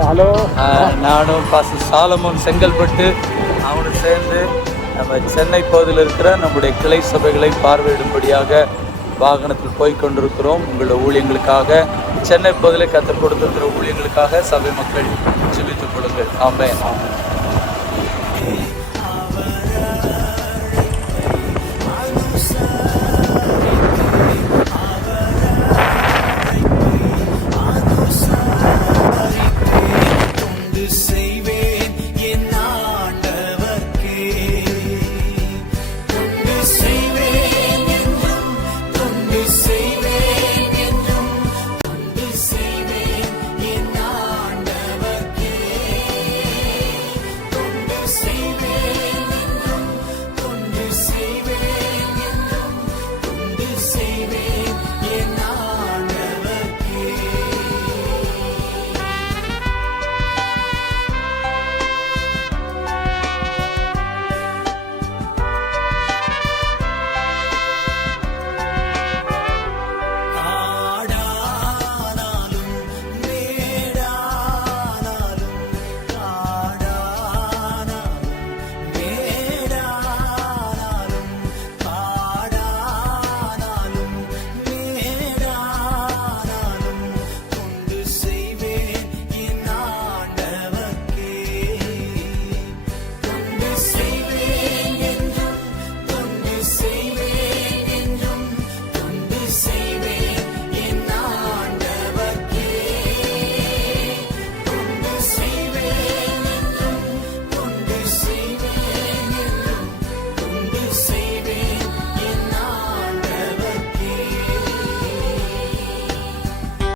Hello, நானும் pastor Solomon Chengalpattu அவனும் சேர்ந்து நம்ம சென்னை பகுதியில் இருக்கிற நம்முடைய கிளை சபைகளை பார்வையிடும்படியாக வாகனத்தில் போய்கொண்டிருக்கிறோம். உங்களோட ஊழியங்களுக்காக, சென்னை பகுதியில் கற்றுக் கொடுத்திருக்கிற ஊழியங்களுக்காக சபை மக்கள் ஜெபித்துக் கொள்ளுங்கள். ஆமென்.